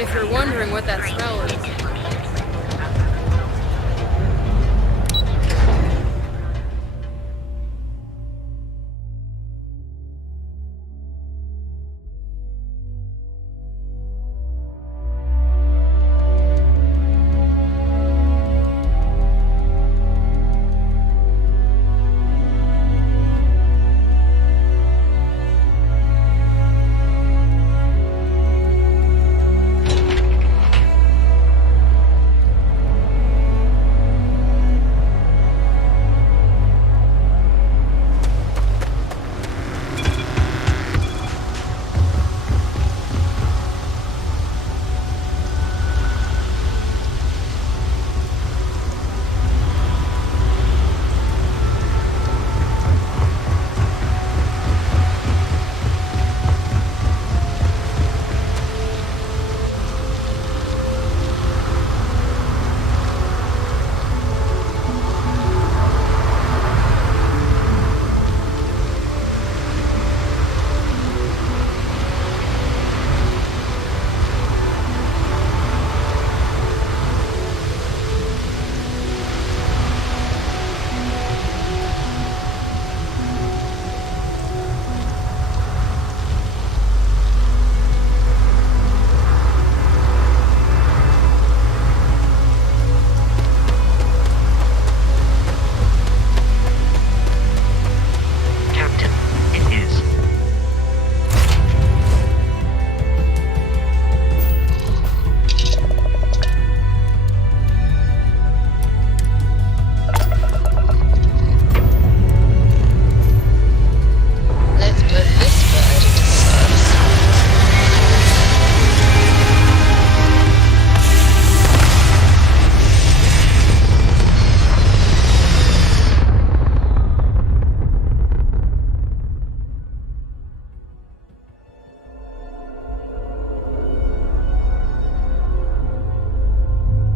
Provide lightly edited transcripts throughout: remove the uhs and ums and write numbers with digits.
If you're wondering what that smell is.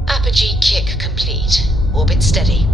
Apogee kick complete. Orbit steady.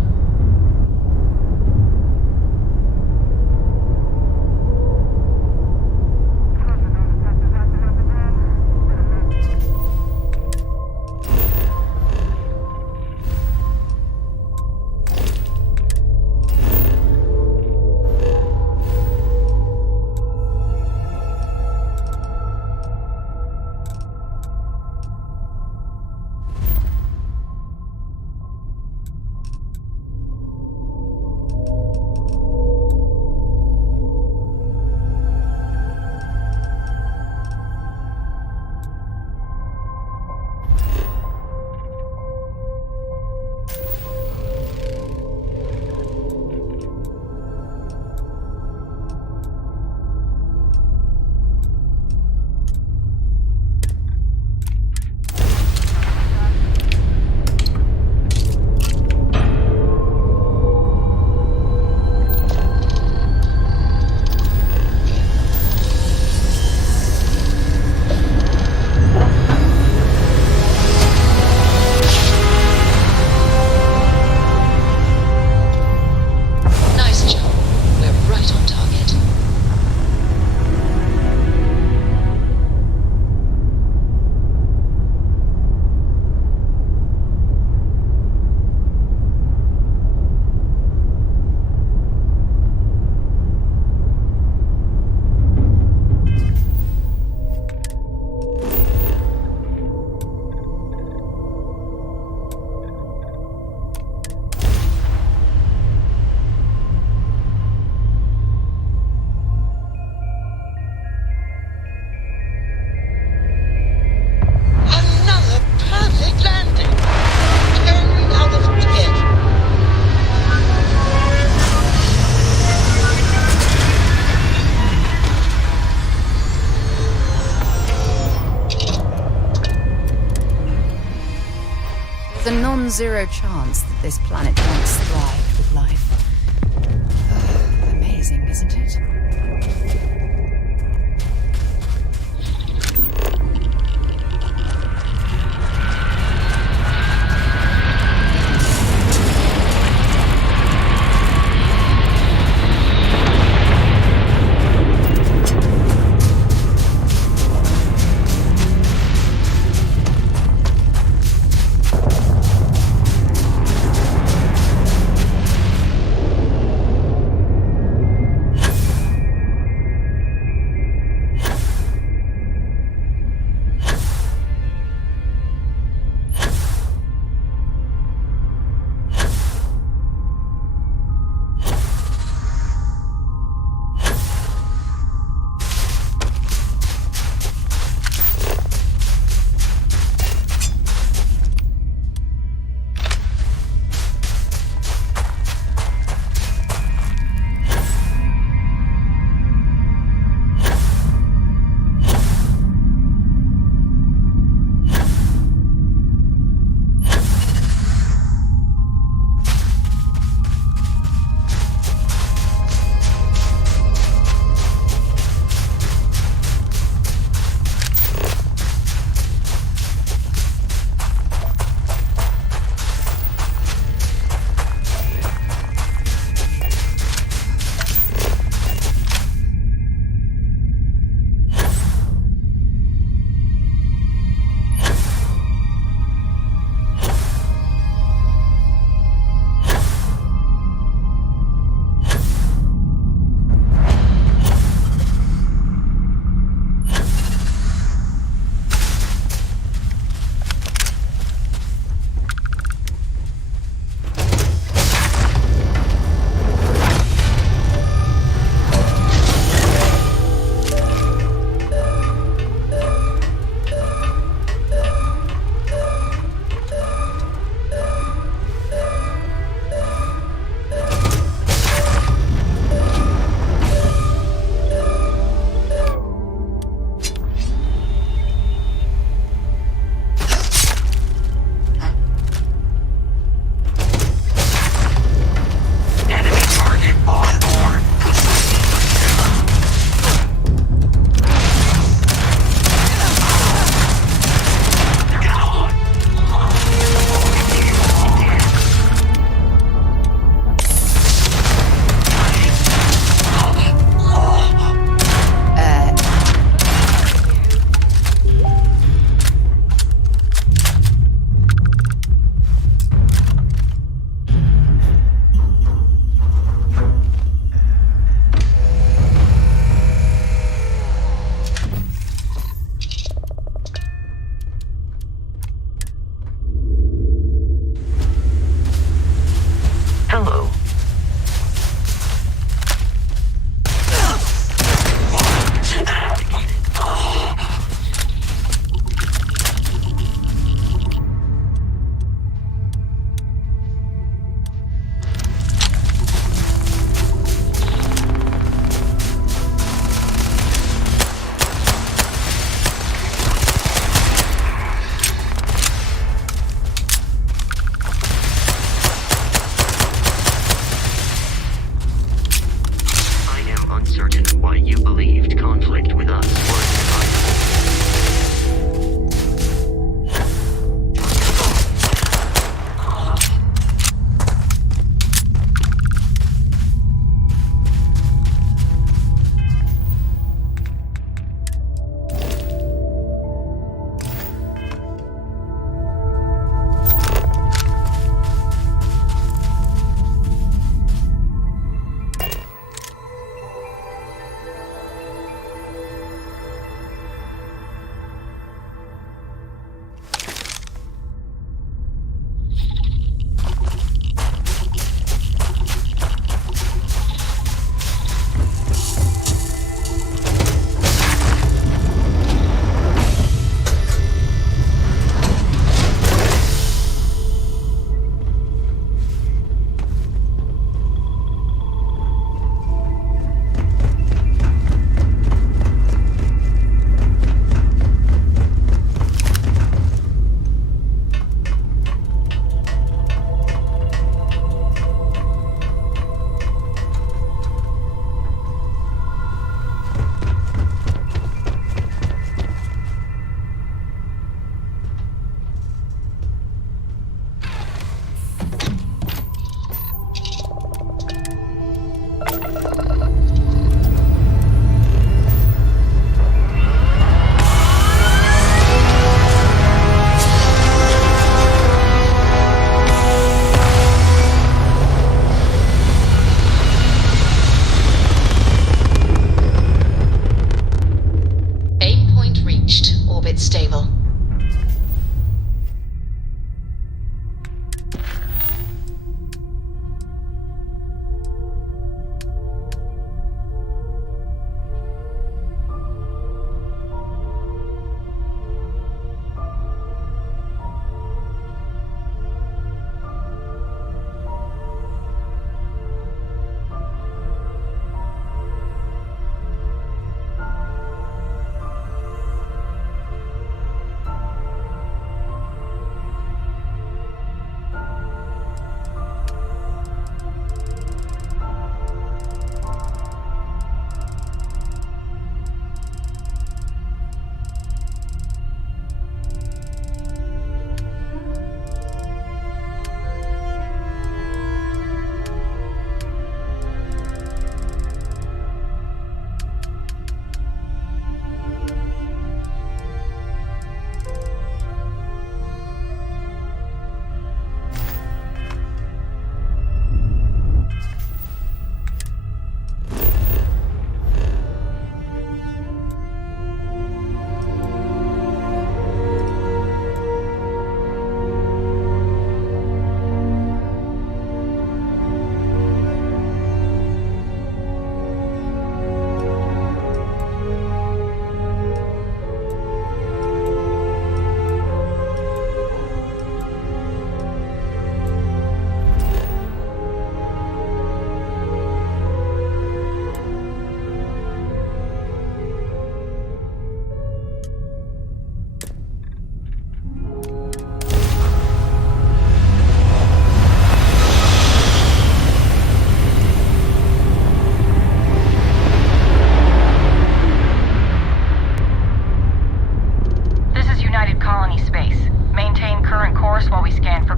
A non-zero chance that this planet once thrived with life. Amazing, isn't it? Orbit stable.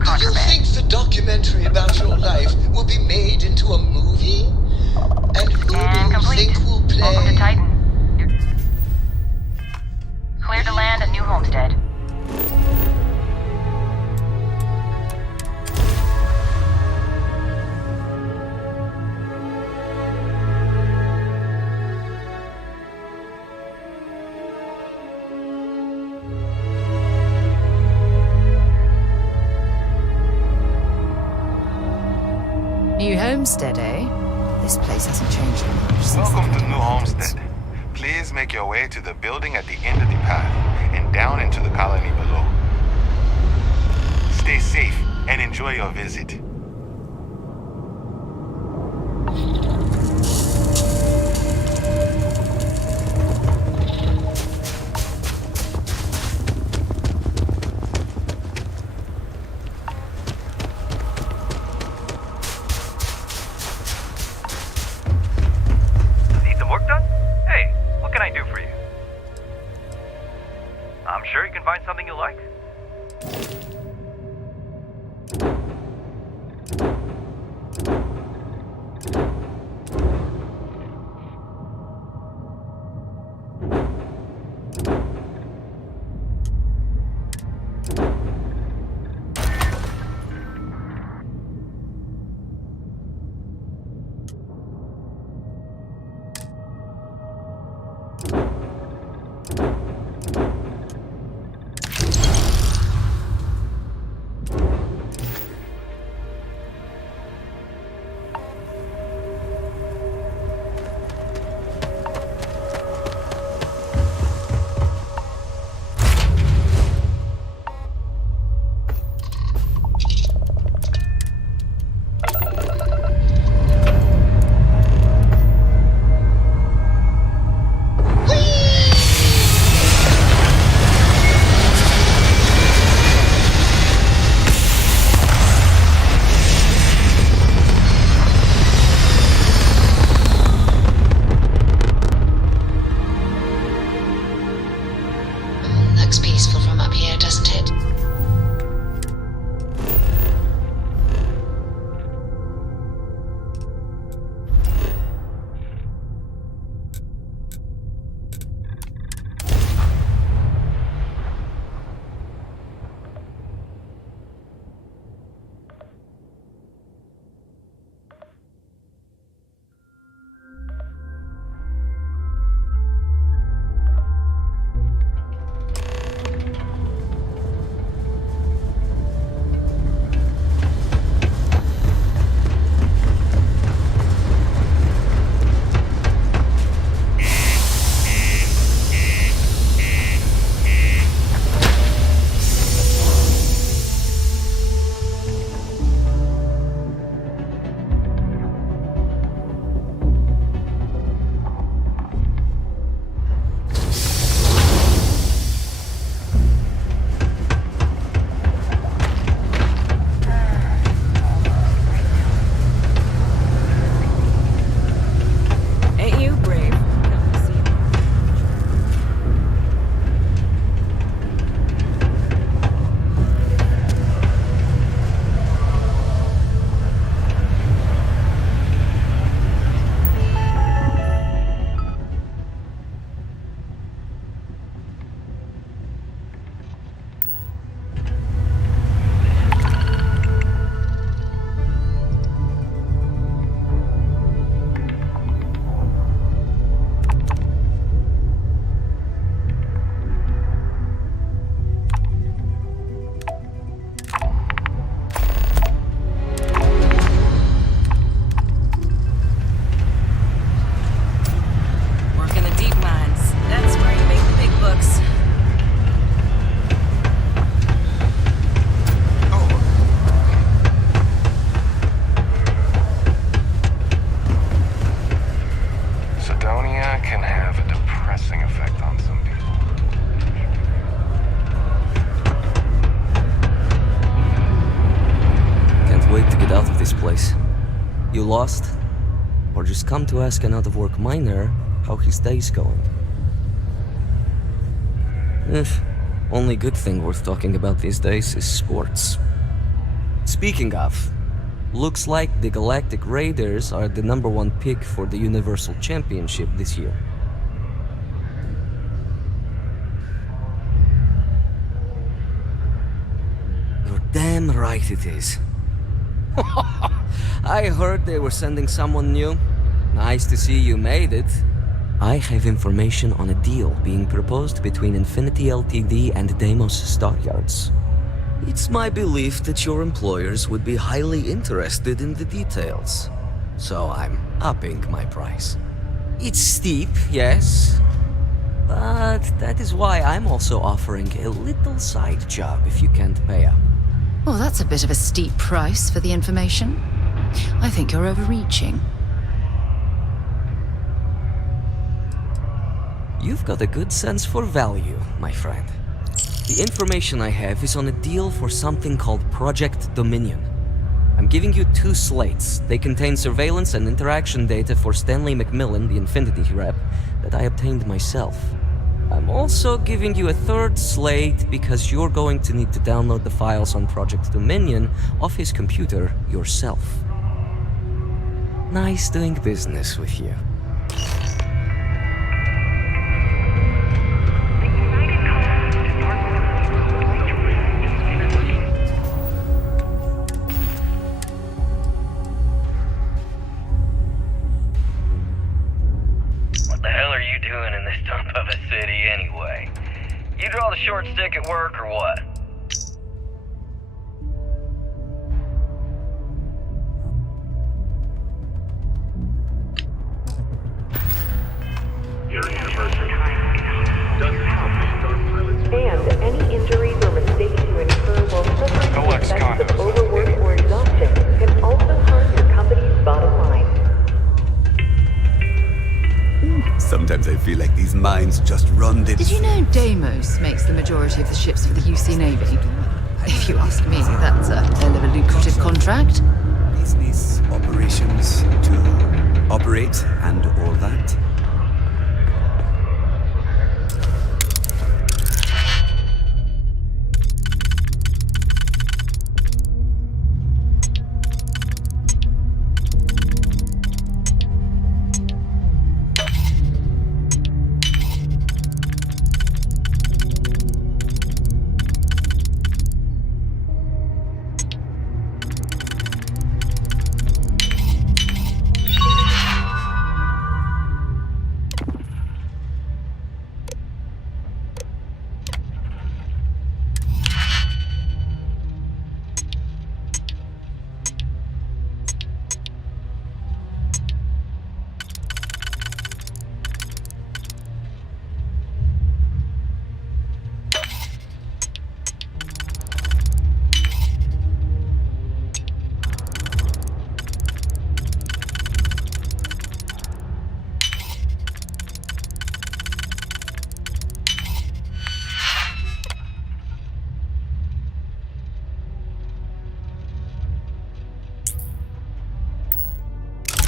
Do you think the documentary about your life will be made into a movie? And who do you think will play? Welcome to Titan. You're cleared to land at New Homestead. New Homestead, eh? This place hasn't changed much since Welcome the to New Independence. Homestead. Please make your way to the building at the end of the path and down into the colony below. Stay safe and enjoy your visit. Need some work done? Hey, what can I do for you? I'm sure you can find something you like. Looks peaceful from up here, doesn't it? You lost? Or just come to ask an out-of-work miner how his day's going? Only good thing worth talking about these days is sports. Speaking of, looks like the Galactic Raiders are the #1 pick for the Universal Championship this year. You're damn right it is. I heard they were sending someone new. Nice to see you made it. I have information on a deal being proposed between Infinity Ltd and Deimos Stockyards. It's my belief that your employers would be highly interested in the details. So I'm upping my price. It's steep, yes. But that is why I'm also offering a little side job if you can't pay up. Well, that's a bit of a steep price for the information. I think you're overreaching. You've got a good sense for value, my friend. The information I have is on a deal for something called Project Dominion. I'm giving you 2 slates. They contain surveillance and interaction data for Stanley McMillan, the Infinity rep, that I obtained myself. I'm also giving you a 3rd slate because you're going to need to download the files on Project Dominion off his computer yourself. Nice doing business with you. You draw the short stick at work or what? And any injuries or mistakes you incur while suffering the Alex effects of Condos. overwork or exhaustion can also harm your company's bottom line. Sometimes I feel like these mines just run the... Did you know Deimos makes the majority of the ships for the UC Navy? If you ask me, that's a hell of a lucrative contract. Business, operations, to operate, and all that.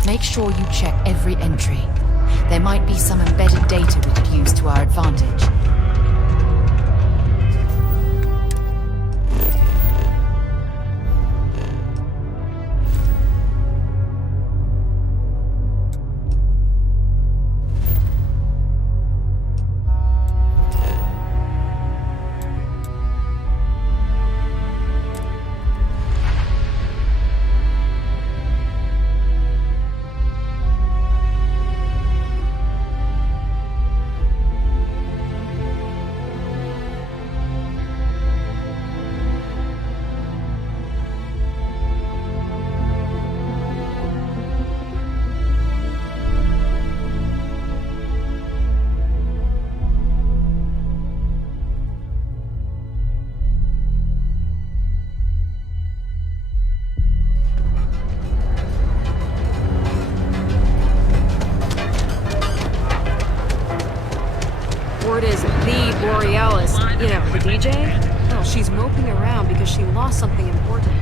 Make sure you check every entry. There might be some embedded data we could use to our advantage. Word is the Borealis, you know, the DJ? Well, she's moping around because she lost something important.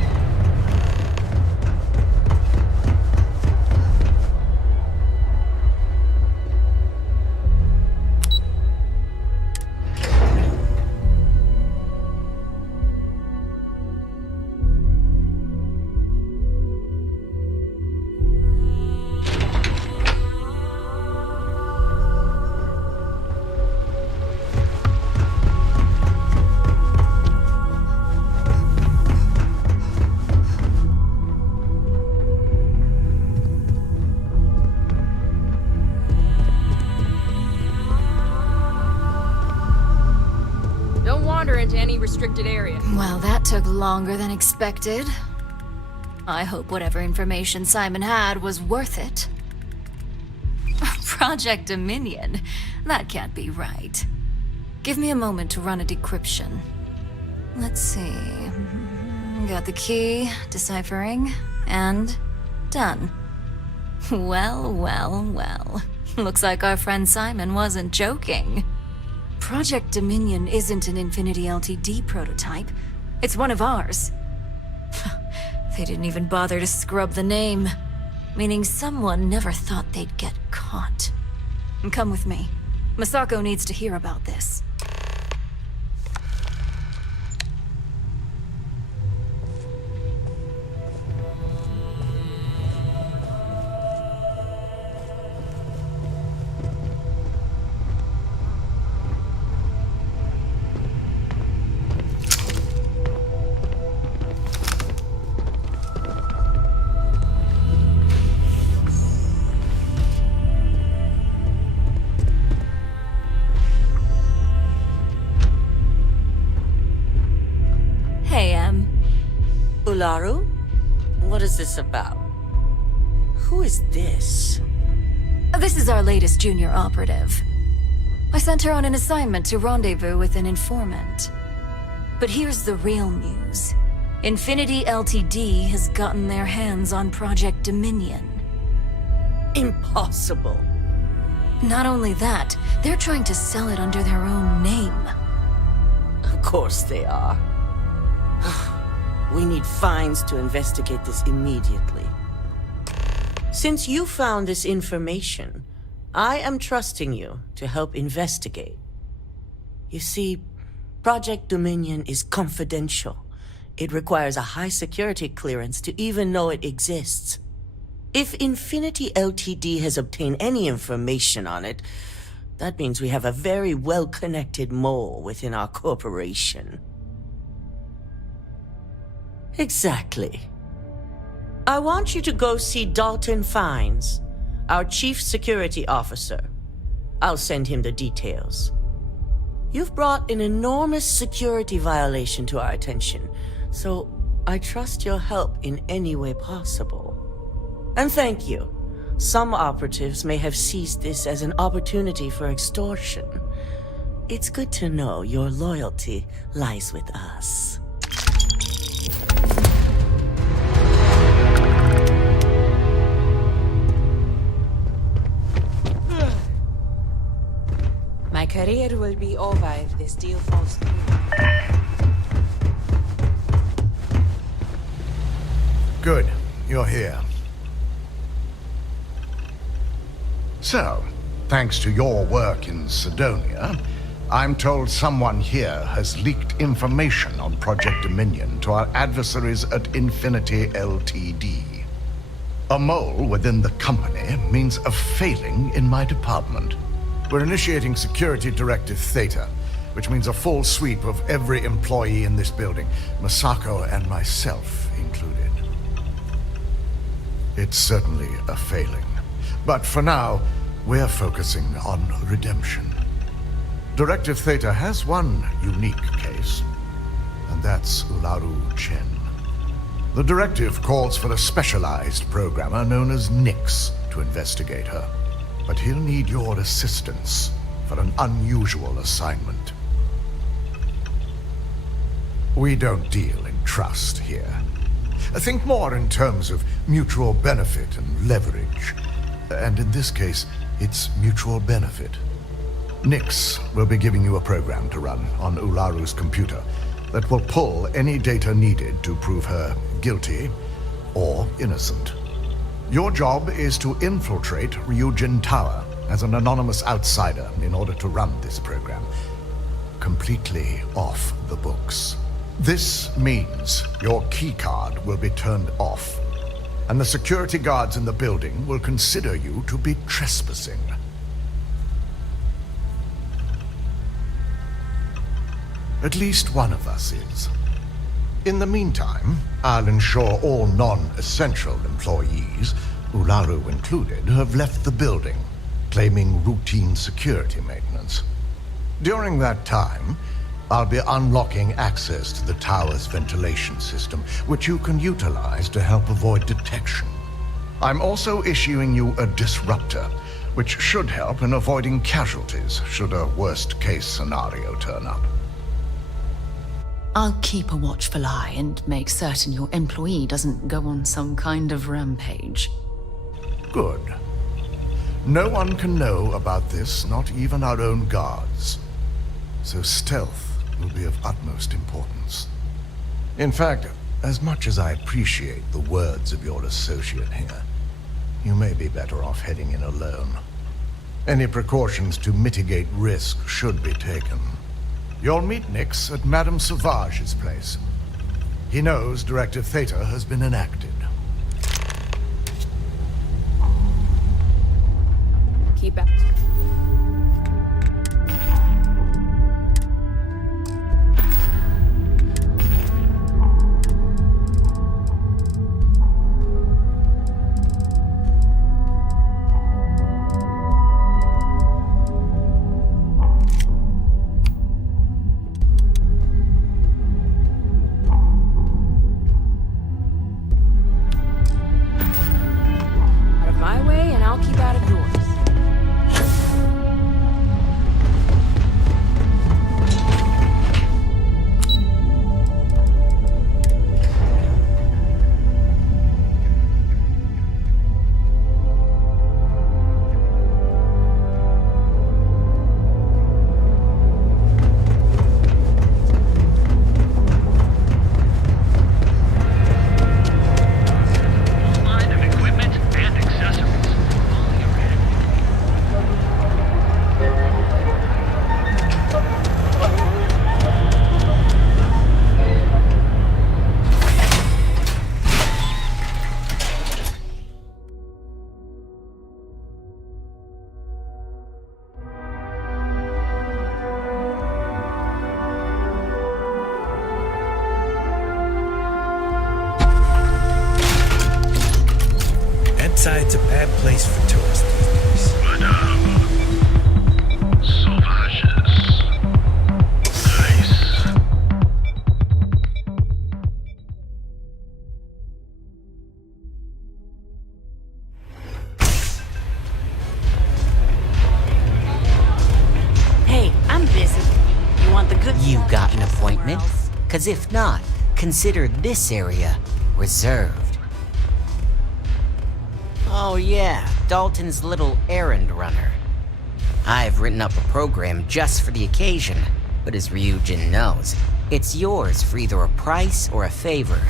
wander into any restricted area. Well, that took longer than expected. I hope whatever information Simon had was worth it. Project Dominion? That can't be right. Give me a moment to run a decryption. Let's see. Got the key, deciphering, and done. Well, well, well. Looks like our friend Simon wasn't joking. Project Dominion isn't an Infinity Ltd prototype. It's one of ours. They didn't even bother to scrub the name. Meaning someone never thought they'd get caught. Come with me. Masako needs to hear about this. Ularu? What is this about? Who is this? This is our latest junior operative. I sent her on an assignment to rendezvous with an informant. But here's the real news. Infinity Ltd has gotten their hands on Project Dominion. Impossible. Not only that, they're trying to sell it under their own name. Of course they are. We need Fines to investigate this immediately. Since you found this information, I am trusting you to help investigate. You see, Project Dominion is confidential. It requires a high security clearance to even know it exists. If Infinity Ltd has obtained any information on it, that means we have a very well-connected mole within our corporation. Exactly. I want you to go see Dalton Fines, our chief security officer. I'll send him the details. You've brought an enormous security violation to our attention, so I trust your help in any way possible. And thank you. Some operatives may have seized this as an opportunity for extortion. It's good to know your loyalty lies with us. My career will be over if this deal falls through. Good. You're here. So, thanks to your work in Sidonia, I'm told someone here has leaked information on Project Dominion to our adversaries at Infinity Ltd. A mole within the company means a failing in my department. We're initiating Security Directive Theta, which means a full sweep of every employee in this building, Masako and myself included. It's certainly a failing. But for now, we're focusing on redemption. Directive Theta has one unique case, and that's Ularu Chen. The directive calls for a specialized programmer known as Nix to investigate her. But he'll need your assistance for an unusual assignment. We don't deal in trust here. Think more in terms of mutual benefit and leverage. And in this case, it's mutual benefit. Nix will be giving you a program to run on Ularu's computer that will pull any data needed to prove her guilty or innocent. Your job is to infiltrate Ryujin Tower as an anonymous outsider in order to run this program. Completely off the books. This means your keycard will be turned off, and the security guards in the building will consider you to be trespassing. At least one of us is. In the meantime, I'll ensure all non-essential employees, Ularu included, have left the building, claiming routine security maintenance. During that time, I'll be unlocking access to the tower's ventilation system, which you can utilize to help avoid detection. I'm also issuing you a disruptor, which should help in avoiding casualties should a worst-case scenario turn up. I'll keep a watchful eye and make certain your employee doesn't go on some kind of rampage. Good. No one can know about this, not even our own guards. So stealth will be of utmost importance. In fact, as much as I appreciate the words of your associate here, you may be better off heading in alone. Any precautions to mitigate risk should be taken. You'll meet Nix at Madame Sauvage's place. He knows Directive Theta has been enacted. Keep it. My way, and I'll keep out of yours. It's a bad place for tourists these days. Madame Sauvage's place. Hey, I'm busy. You want the good You stuff? got an appointment? 'Cause if not, consider this area reserved. Oh yeah, Dalton's little errand runner. I've written up a program just for the occasion, but as Ryujin knows, it's yours for either a price or a favor.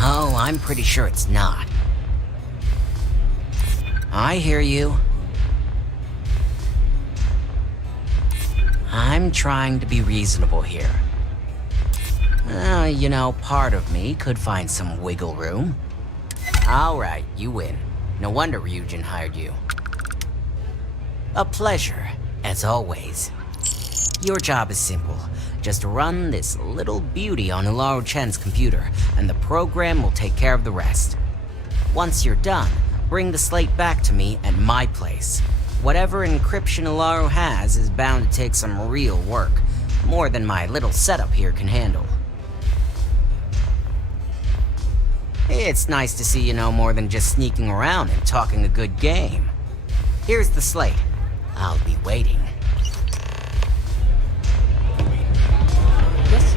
Oh, I'm pretty sure it's not. I hear you. I'm trying to be reasonable here. You know, part of me could find some wiggle room. Alright, you win. No wonder Ryujin hired you. A pleasure, as always. Your job is simple. Just run this little beauty on Ularu Chen's computer, and the program will take care of the rest. Once you're done, bring the slate back to me at my place. Whatever encryption Ularu has is bound to take some real work. More than my little setup here can handle. It's nice to see you know more than just sneaking around and talking a good game. Here's the slate. I'll be waiting. Yes?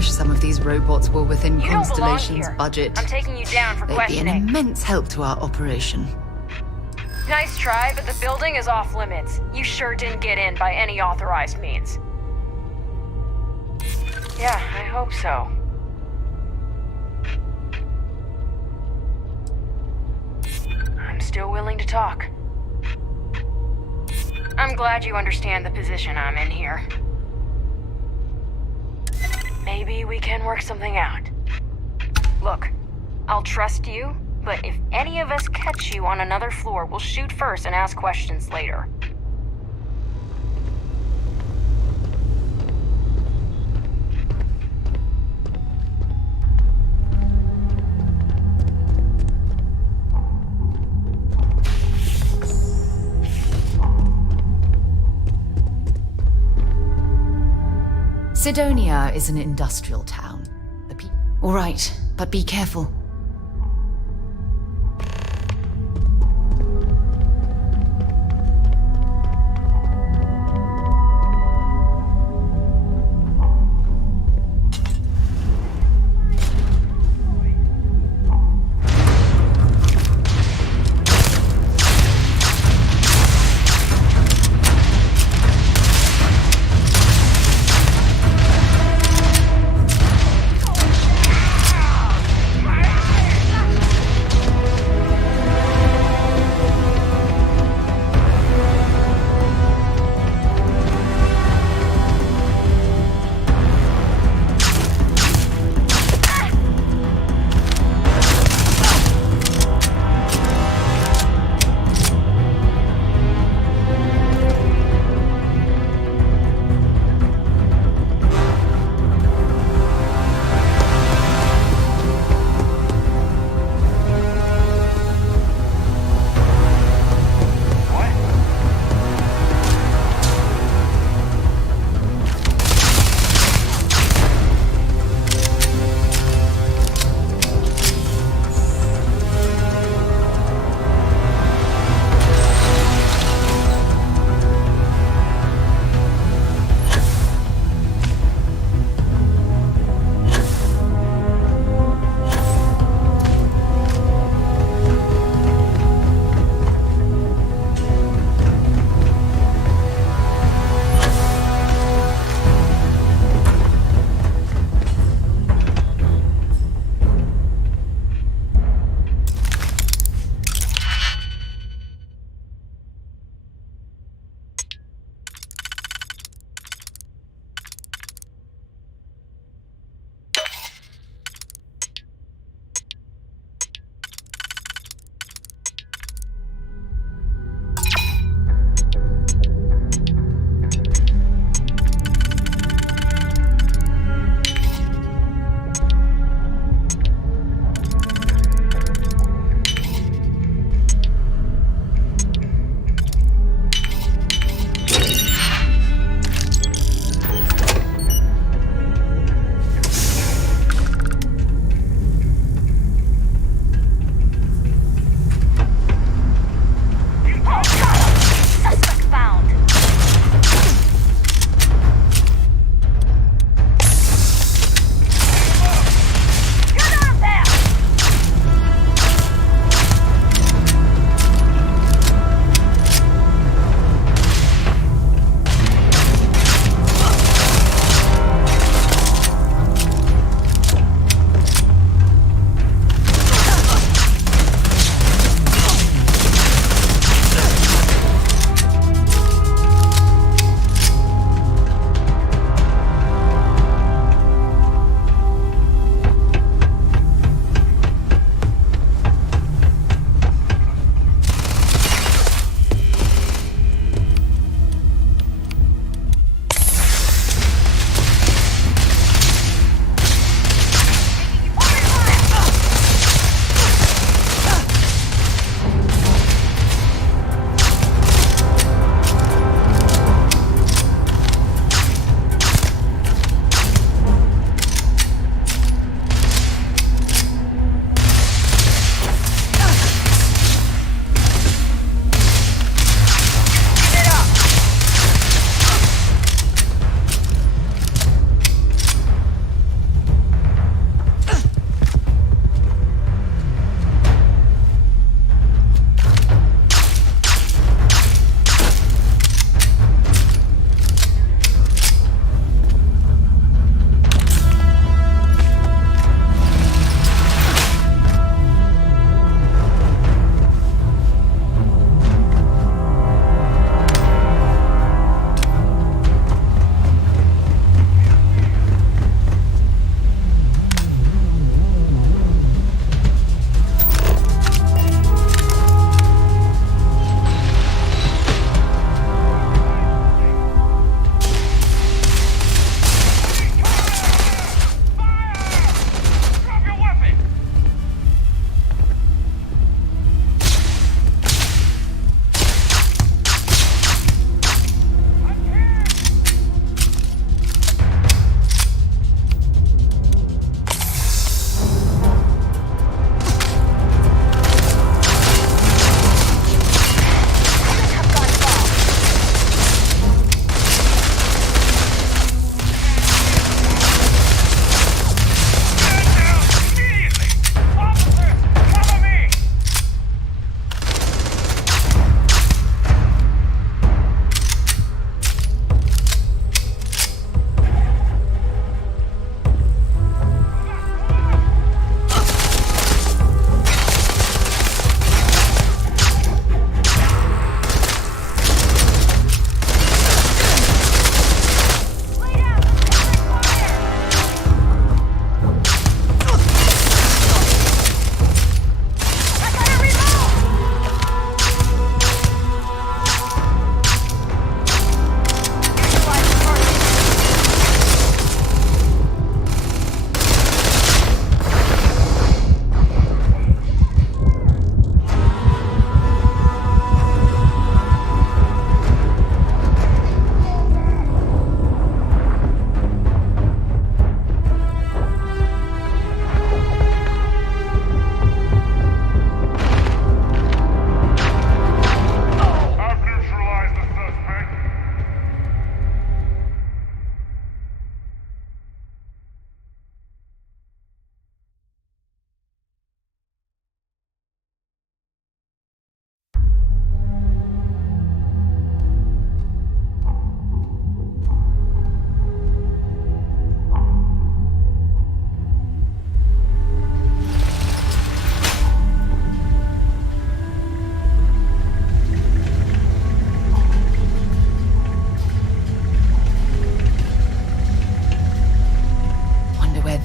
wish some of these robots were within You don't belong Constellation's here. budget. I'm taking you down for They'd be an questioning. immense help to our operation. Nice try, but the building is off limits. You sure didn't get in by any authorized means. Yeah, I hope so. I'm still willing to talk. I'm glad you understand the position I'm in here. Maybe we can work something out. Look, I'll trust you, but if any of us catch you on another floor, we'll shoot first and ask questions later. Sidonia is an industrial town. All right, but be careful. My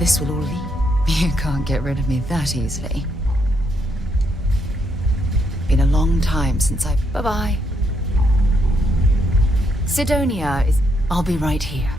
this will all lead. You can't get rid of me that easily. Been a long time since I... Bye-bye. Sidonia is... I'll be right here.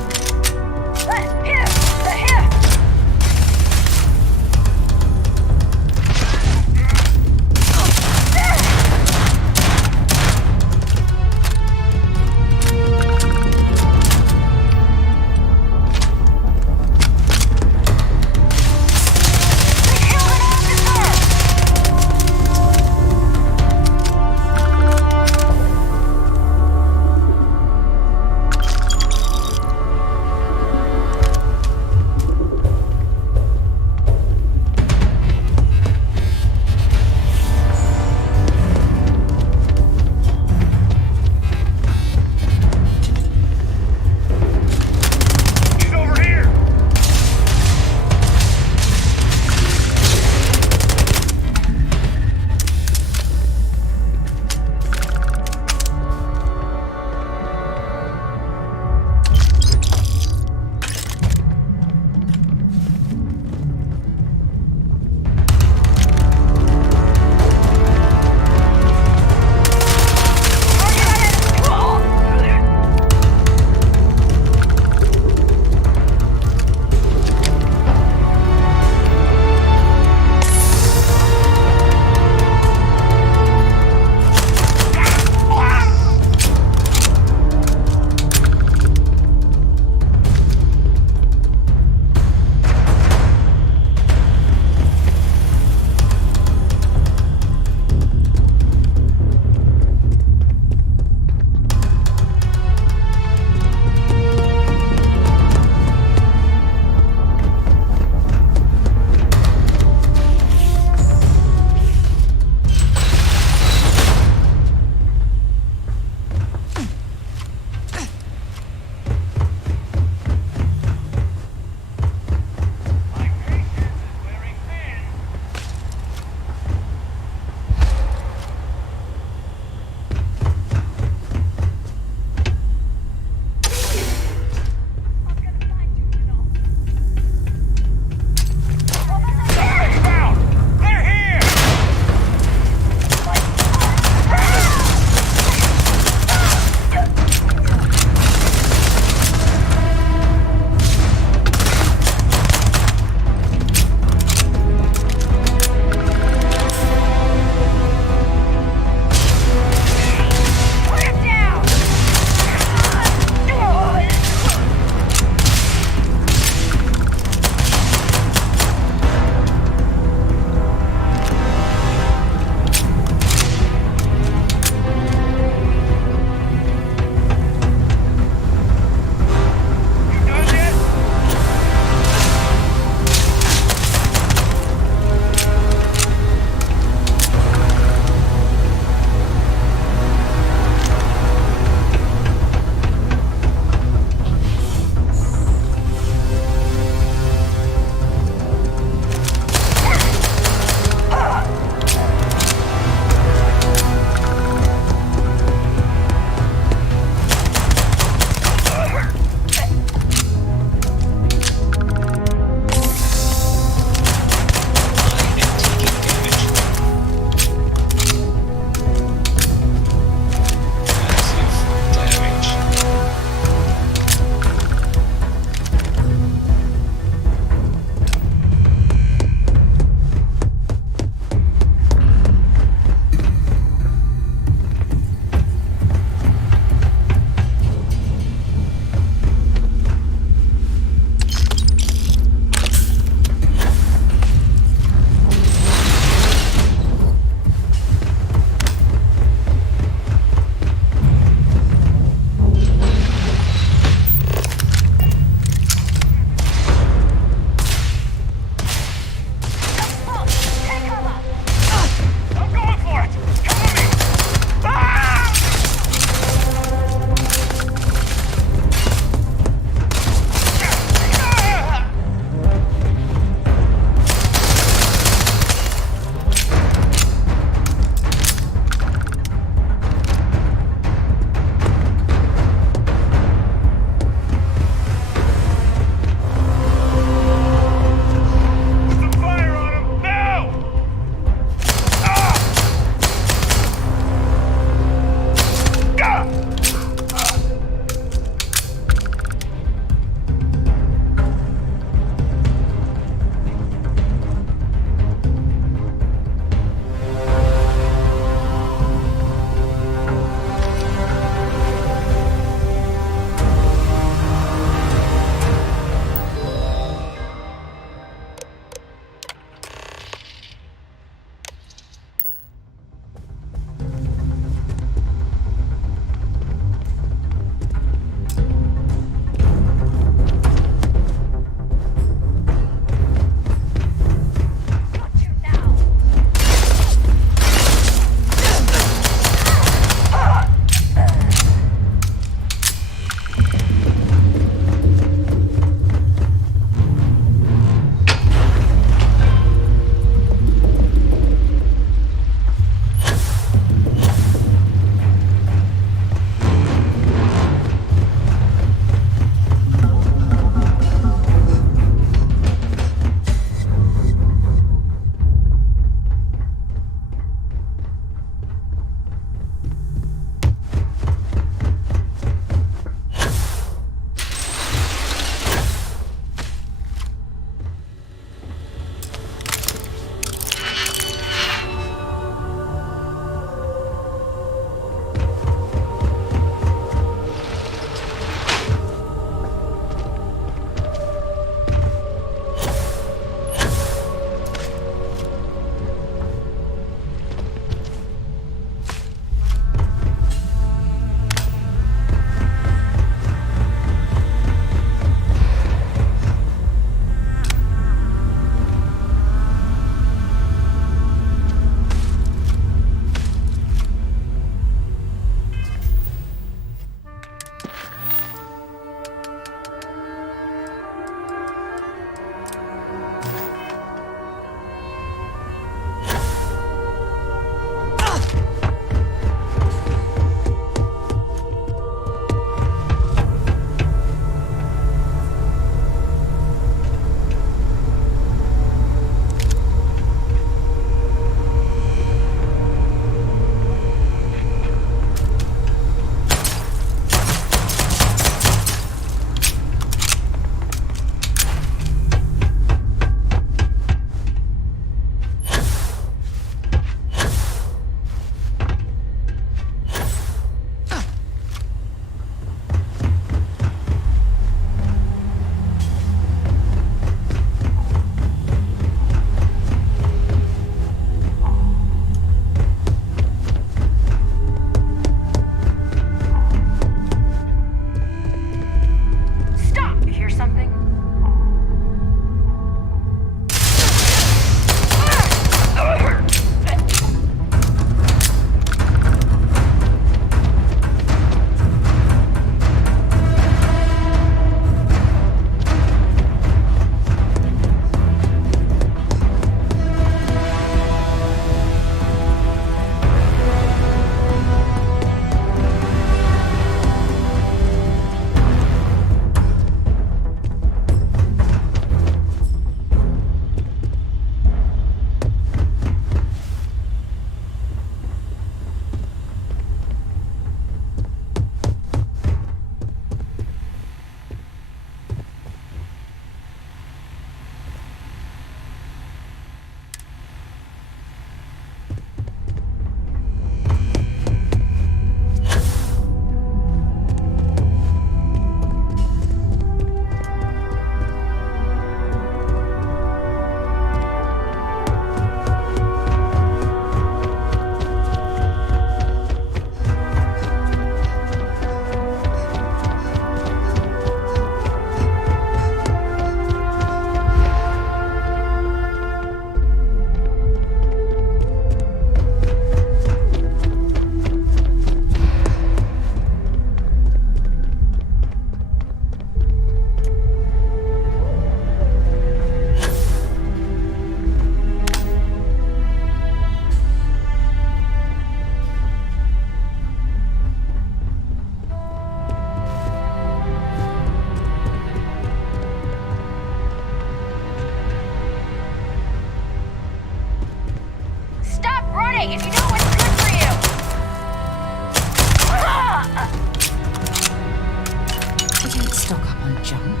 stock up on junk.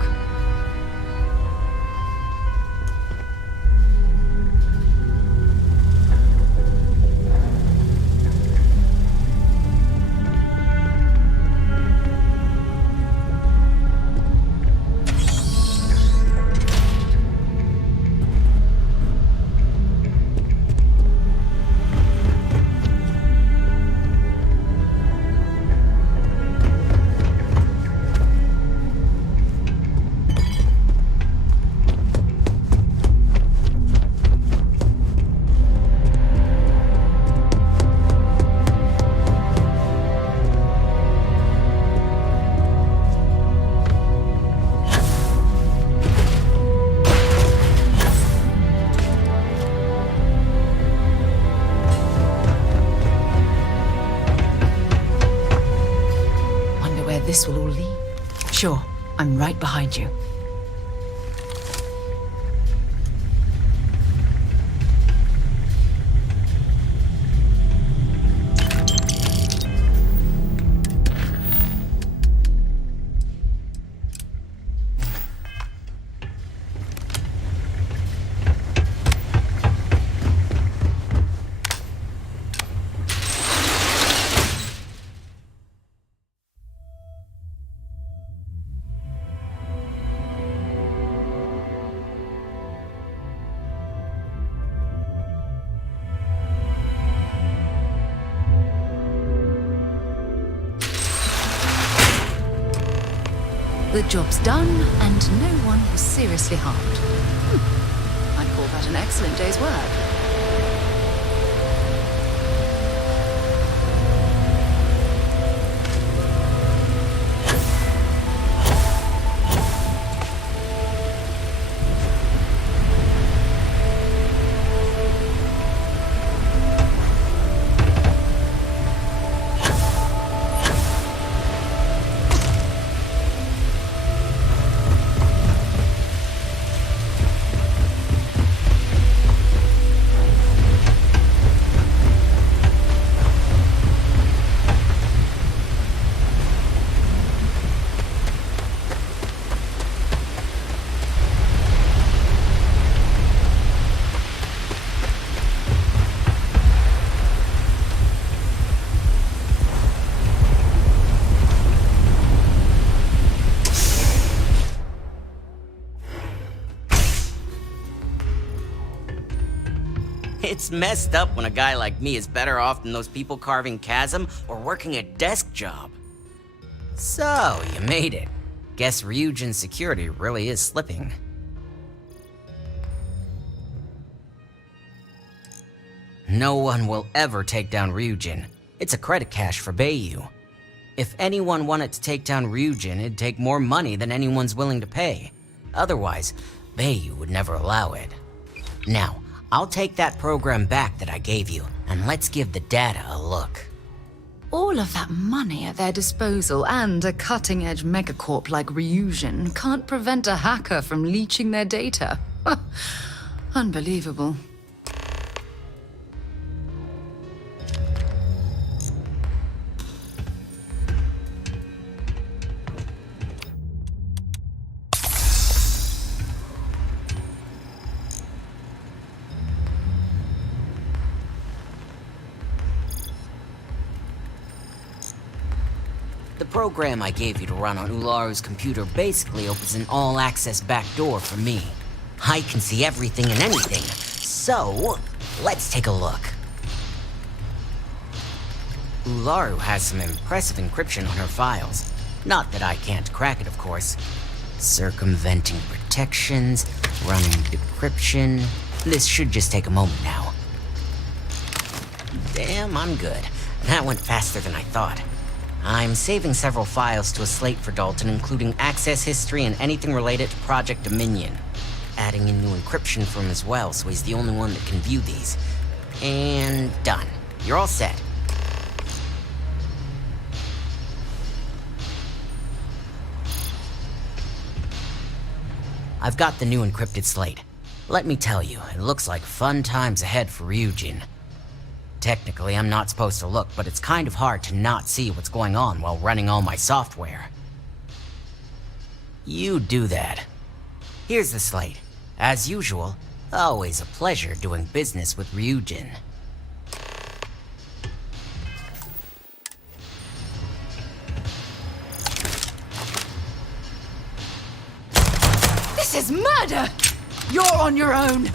This will all lead. Sure, I'm right behind you. The job's done, and no one was seriously harmed. I'd call that an excellent day's work. It's messed up when a guy like me is better off than those people carving chasm or working a desk job. So, you made it. Guess Ryujin's security really is slipping. No one will ever take down Ryujin. It's a credit cache for Bayu. If anyone wanted to take down Ryujin, it'd take more money than anyone's willing to pay. Otherwise, Bayu would never allow it. Now, I'll take that program back that I gave you, and let's give the data a look. All of that money at their disposal and a cutting-edge megacorp like Ryujin can't prevent a hacker from leeching their data. Unbelievable. The program I gave you to run on Ularu's computer basically opens an all-access backdoor for me. I can see everything and anything, so let's take a look. Ularu has some impressive encryption on her files. Not that I can't crack it, of course. Circumventing protections, running decryption. This should just take a moment now. Damn, I'm good. That went faster than I thought. I'm saving several files to a slate for Dalton, including access history and anything related to Project Dominion. Adding in new encryption for him as well, so he's the only one that can view these. And done. You're all set. I've got the new encrypted slate. Let me tell you, it looks like fun times ahead for Ryujin. Technically, I'm not supposed to look, but it's kind of hard to not see what's going on while running all my software. You do that. Here's the slate. As usual, always a pleasure doing business with Ryujin. This is murder! You're on your own!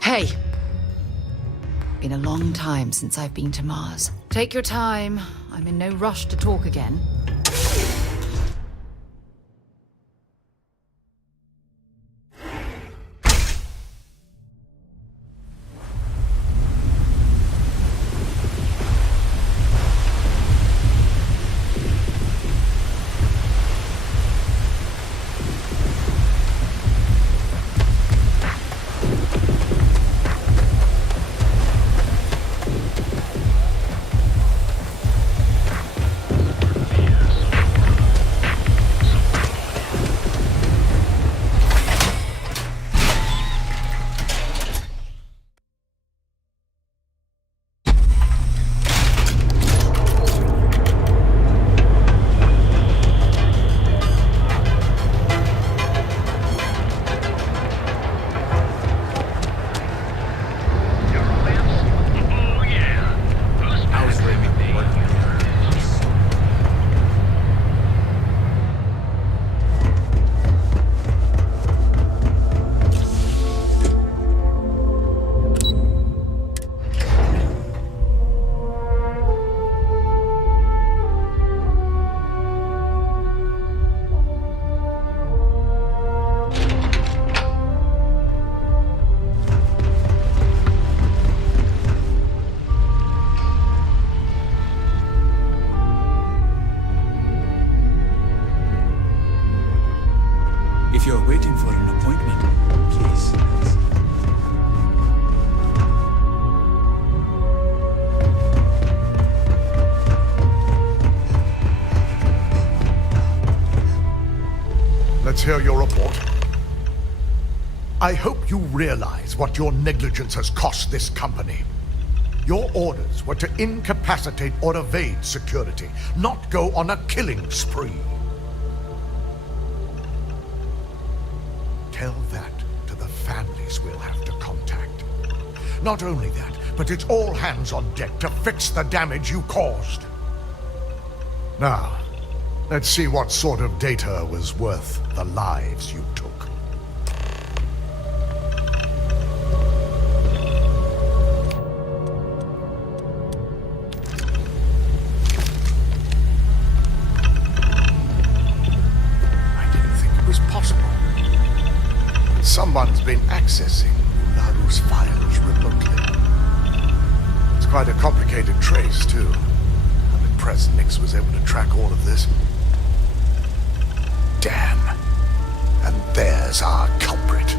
Hey! Been a long time since I've been to Mars. Take your time. I'm in no rush to talk again. If you're waiting for an appointment, please. Let's hear your report. I hope you realize what your negligence has cost this company. Your orders were to incapacitate or evade security, not go on a killing spree. Tell that to the families we'll have to contact. Not only that, but it's all hands on deck to fix the damage you caused. Now, let's see what sort of data was worth the lives you took. I didn't think it was possible. Someone's been accessing Ularu's files remotely. It's quite a complicated trace, too. I'm impressed Nix was able to track all of this. Damn. And there's our culprit.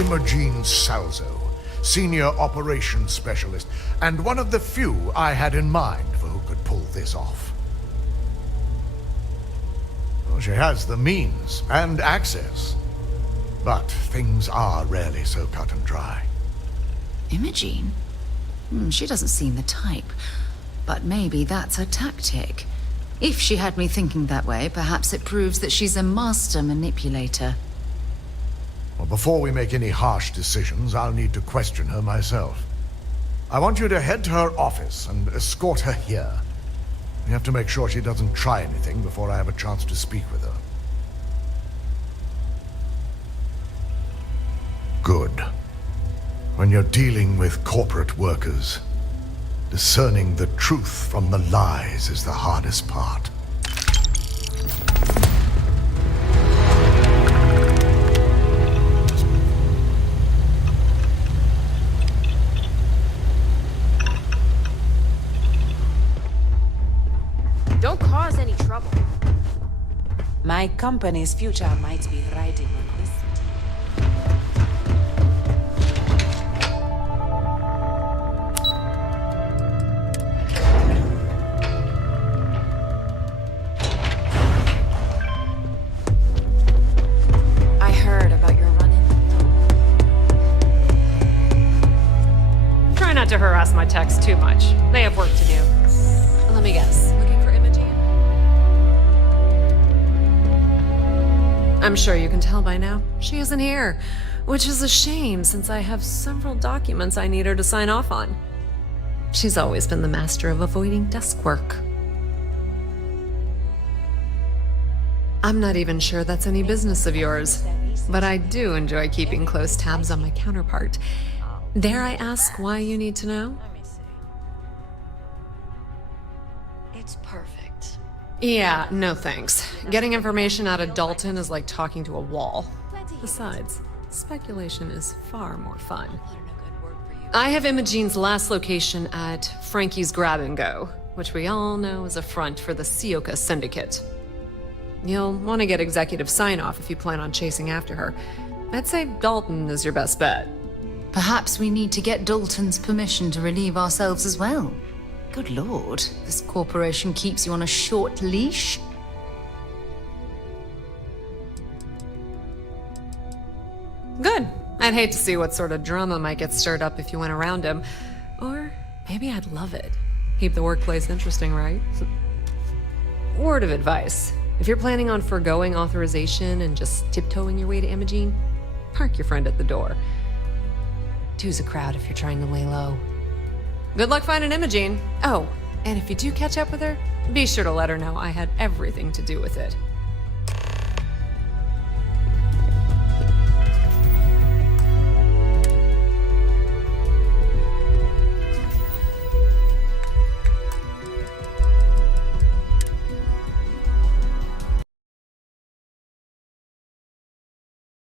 Imogene Salzo, Senior Operations Specialist, and one of the few I had in mind for who could pull this off. Well, she has the means and access, but things are rarely so cut and dry. Imogene? She doesn't seem the type, but maybe that's her tactic. If she had me thinking that way, perhaps it proves that she's a master manipulator. Well, before we make any harsh decisions, I'll need to question her myself. I want you to head to her office and escort her here. We have to make sure she doesn't try anything before I have a chance to speak with her. Good. When you're dealing with corporate workers, discerning the truth from the lies is the hardest part. Don't cause any trouble. My company's future might be riding on this. I heard about your run-in. Try not to harass my techs too much. They have work to do. Let me guess. Looking for Imogene? I'm sure you can tell by now. She isn't here, which is a shame since I have several documents I need her to sign off on. She's always been the master of avoiding desk work. I'm not even sure that's any business of yours, but I do enjoy keeping close tabs on my counterpart. Dare I ask why you need to know? It's perfect. Yeah, no thanks. Getting information out of Dalton is like talking to a wall. Besides, speculation is far more fun. I have Imogene's last location at Frankie's Grab and Go, which we all know is a front for the Sioka Syndicate. You'll want to get executive sign-off if you plan on chasing after her. I'd say Dalton is your best bet. Perhaps we need to get Dalton's permission to relieve ourselves as well. Good lord, this corporation keeps you on a short leash. Good. I'd hate to see what sort of drama might get stirred up if you went around him. Or maybe I'd love it. Keep the workplace interesting, right? Word of advice. If you're planning on foregoing authorization and just tiptoeing your way to Imogene, park your friend at the door. Two's a crowd if you're trying to lay low. Good luck finding Imogene. Oh, and if you do catch up with her, be sure to let her know I had everything to do with it.